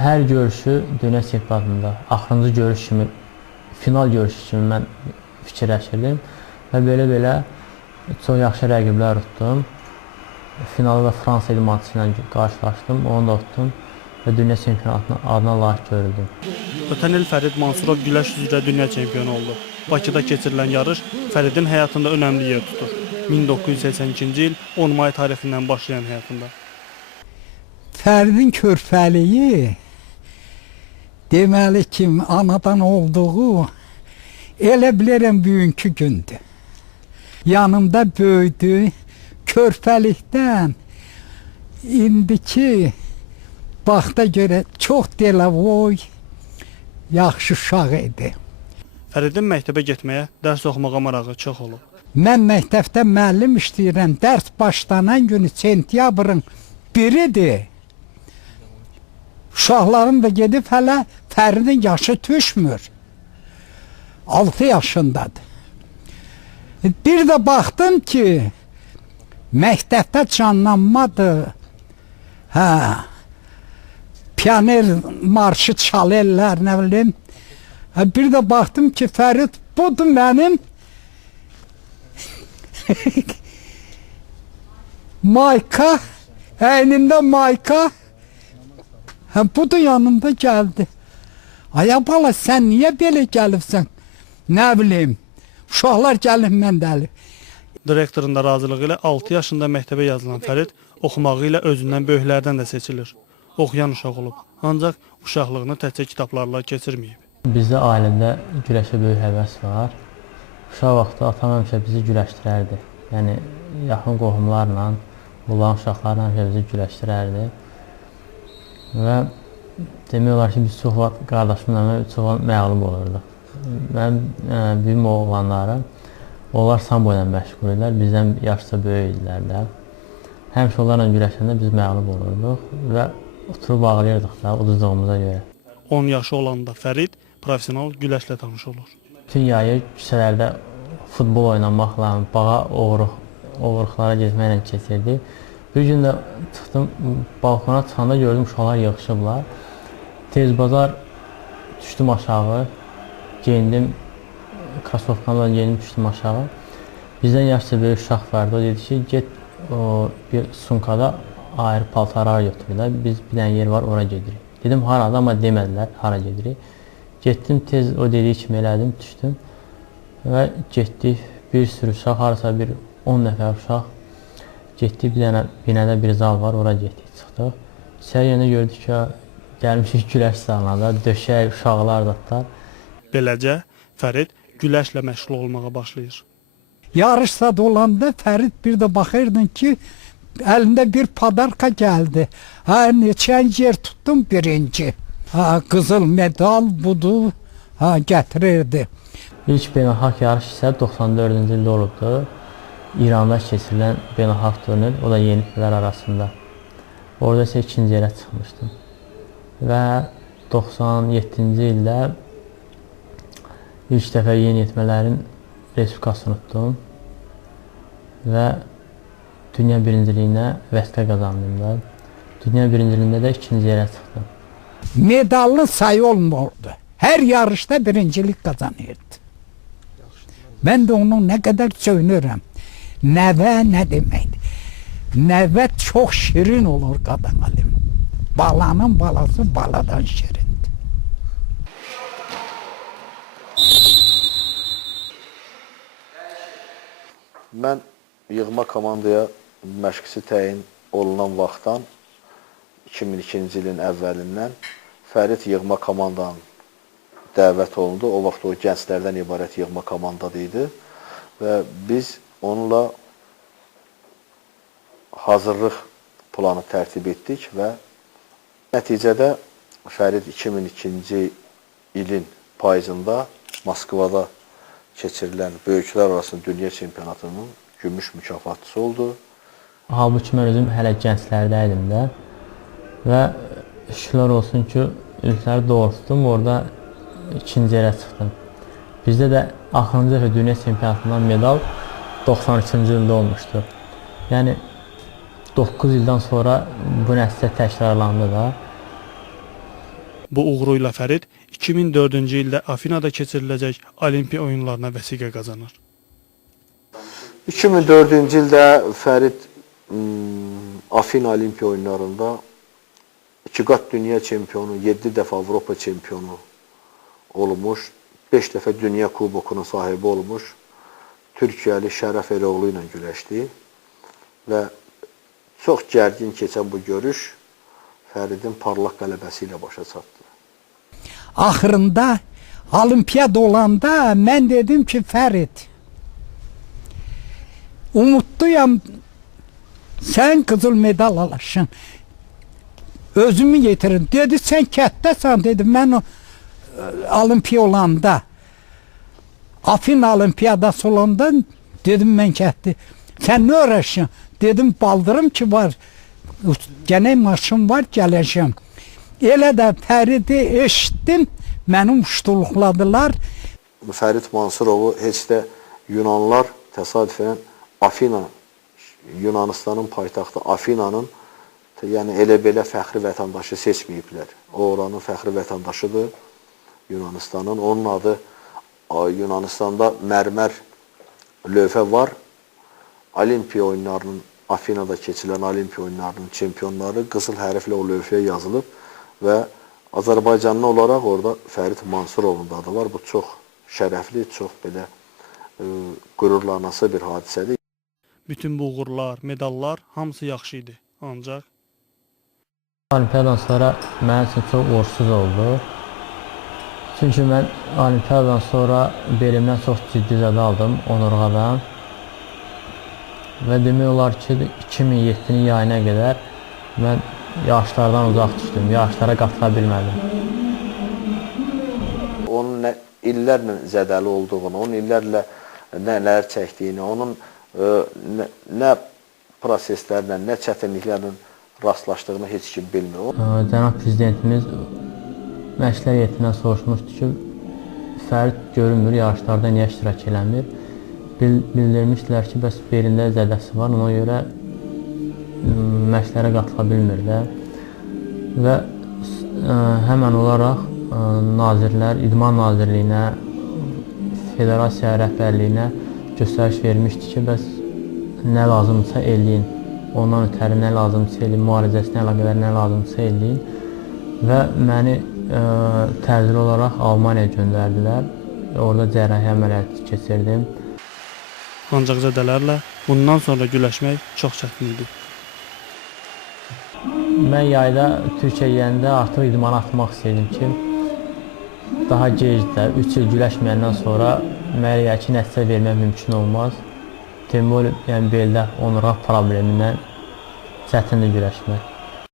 Hər görüşü dünya çempionatında axırıncı görüş kimi, final görüşü kimi mən fikirləşirdim və belə çox yaxşı rəqiblər tutdum. Finalda da Fransa idmançısı ilə qarşılaşdım, onu da tutdum və dünya çempionatının adına layiq görüldüm. Ötən il Fərid Mansurov güləş üzrə dünya çempionu oldu. Bakıda keçirilən yarış Fəridin həyatında önəmli yer tutur. 1982-ci il 10 may tarixindən başlayan həyatında. Fəridin körpəliyi deməli ki, anadan olduğu elə bilirəm bugünkü gündür. Yanımda böyüdü, körpəlikdən indiki vaxta görə çox delavoy, yaxşı uşaq idi. Fəridin məktəbə getməyə, dərs oxumağa marağı çox olub. Mən məktəbdə müəllim işləyirəm, dərs başlanan günü sentyabrın 1-idir. Uşaqlarım da gedib hələ Fəridin yaşı düşmür. 6 yaşındadır. Bir də baxdım ki, məktəbdə canlanmadır. Pioner marşı çalırlar, nə bilim. Bir də baxdım ki, Fərid budur mənim mayka, əynində mayka. Bu da yanımda gəldi. Ay bala, sən niyə belə gəlibsən? Nə bilim, uşaqlar gəlib, mən dəli. Direktorun da razılığı ilə 6 yaşında məktəbə yazılan Fərid oxumağı ilə özündən böyüklərdən də seçilir. Oxuyan uşaq olub, ancaq uşaqlığını təkcə kitablarla keçirməyib. Bizdə ailədə güləşə böyük həvəs var. Uşaq vaxtı atam həmişə bizi güləşdirərdi. Yəni, yaxın qohumlarla, bunların uşaqlarla həmişə bizi güləşdirərdi. Və demək olar ki, biz çox vaxt qardaşımla çox məğlub olurduq. Mənim büyüm oğlanlarım, onlar sambo ilə məşğul idilər, bizdən yaşca böyük idilər də. Həmişə onlarla güləşəndə biz məğlub olurduq və oturub ağlayırdıq da, uduzduğumuza görə. 10 yaşı olanda Fərid profesional güləşlə tanış olur. Bütün yayı küçələrdə futbol oynamaqla, bağa oğruqlara gezməklə keçirdik. Bir gün də çıxdım, balkona çıxanda gördüm uşaqlar yığışıblar. Tez bazar düşdüm aşağı, geyindim, krasovkamla geyindim, düşdüm aşağı. Bizdən yaşca böyük uşaq vardı, o dedi ki, get bir sumkada ayrı paltarlar götürürlər, biz bir dənə yer var, ora gedirik. Dedim, harada, amma demədilər, hara gedirik. Getdim, tez o dediyi kimi elədim, düşdüm və getdik, bir sürü uşaq, harasa bir 10 nəfər uşaq. Getdik, bir dənə binədə bir zal var, ora getdik, çıxdıq. İçəri yerində gördük ki, gəlmişik güləş salonuna, döşək, uşaqlar da. Beləcə, Fərid güləşlə məşğul olmağa başlayır. Yarış zad olanda Fərid bir də baxırdın ki, əlində bir padarka gəldi. Neçən yer tutdum, birinci. Qızıl medal budur, gətirirdi. İlk beynəlxalq yarış isə 94-cü ildə olubdu. İranda keçirilən beynəlxalq turnir, o da yeniyetmələr arasında. Orada isə ikinci yerə çıxmışdım. Və 97-ci ildə ilk dəfə yeniyetmələrin respublikasını tutdum və dünya birinciliyinə vəsqə qazandım. Dünya birinciliyində də ikinci yerə çıxdım. Medalın sayı olmurdu. Hər yarışda birincilik qazanırdı. Mən də onu nə qədər söynürəm. Nəvə nə deməkdir? Nəvə çox şirin olur qadağalim. Balanın balası baladan şirindir. Mən yığma komandaya məşqçi təyin olunan vaxtdan 2002-ci ilin əvvəlindən Fərid yığma komandanın dəvət olundu. O vaxt o gənclərdən ibarət yığma komandada idi və biz onunla hazırlıq planı tərtib etdik və nəticədə Fərid 2002-ci ilin payızında Moskvada keçirilən böyüklər arasında dünya çempionatının gümüş mükafatçısı oldu. Halbuki mən özüm hələ gənclərdəydim də və şükürlər olsun ki, ülkələri doğrultdum, orada ikinci yerə çıxdım. Bizdə də axırıncı dəfə dünya çempionatından medal 93-cü ildə olmuşdu. Yəni, 9 ildən sonra bu nəticə təkrarlandı da. Bu uğuruyla Fərid 2004-cü ildə Afinada keçiriləcək Olimpiya oyunlarına vəsiqə qazanır. 2004-cü ildə Fərid Afina Olimpiya oyunlarında 2 qat dünya çempionu, 7 dəfə Avropa çempionu olmuş, 5 dəfə dünya kubokunun sahibi olmuş Türkiyəli Şərəf Eroğlu ilə güləşdi və çox gərgin keçən bu görüş Fəridin parlaq qələbəsi ilə başa çatdı. Axırında olimpiyada olanda mən dedim ki, Fərid, umutluyam sən qızıl medal alasın. Özümü yetirin. Dedi, sən kətdəsən, dedi, mən olimpiya olanda, Afina olimpiyadası olanda, dedim, mən kətdi. Sən nə öyrəşin? Dedim, baldırım ki var, gənək maşın var, gələcəm. Elə də Fəridi eşitdim, məni uçtuluqladılar. Fərid Mansurovu heç də Yunanlar təsadüfən Afina, Yunanistanın paytaxtı Afinanın yəni elə belə fəxri vətəndaşı seçməyiblər. O oranın fəxri vətəndaşıdır Yunanistanın. Onun adı Yunanistanda mərmər lövhə var. Olimpiya oyunlarının, Afinada keçilən Olimpiya oyunlarının çempionları qızıl hərflə o lövhəyə yazılıb və Azərbaycanlı olaraq orada Fərid Mansurovun da adı var. Bu çox şərəfli, çox belə qürurlanası bir hadisədir. Bütün bu uğurlar, medallar hamısı yaxşı idi. Ancaq Olimpiyadan sonra mənim üçün çox uğursuz oldu. Çünki mən Olimpiyadan sonra belimdən çox ciddi zədə aldım onurğadan. Və demək olar ki, 2007-nin yayına qədər mən yarışlardan uzaq düşdüm, yarışlara qatıla bilmədim. Onun illərlə zədəli olduğunu, onun illərlə nələr çəkdiyini, onun nə proseslərlə, nə çətinliklərlə rastlaşdığını heç kim bilmir. Cənab Prezidentimiz məşqlər heyətindən soruşmuşdu ki, Fərid görünmür, yarışlarda niyə iştirak eləmir? Bildirmişdilər ki, bəs belində zədəsi var, ona görə məşqlərə qatıla bilmir də. Və həmən olaraq nazirlər, İdman Nazirliyinə, Federasiya rəhbərliyinə göstəriş vermişdi ki, bəs nə lazımdırsa eləyin. Ondan ötəri nə lazımdırsa eləyin, müalicəsinə əlaqədar nə lazımdırsa eləyin. Və məni təcili olaraq Almaniyaya göndərdilər. Orada cərrahi əməliyyat keçirdim. ancaq zədələrlə bundan sonra güləşmək çox çətin idi. Mən yayda Türkiyəyə gələndə artıq idmana atmaq istəyirdim ki, daha gecdə, 3 il güləşməyəndən sonra mənə ki, nəticə vermək mümkün olmaz. Demək, yəni beldə onurğa problemindən çətindir güləşmək.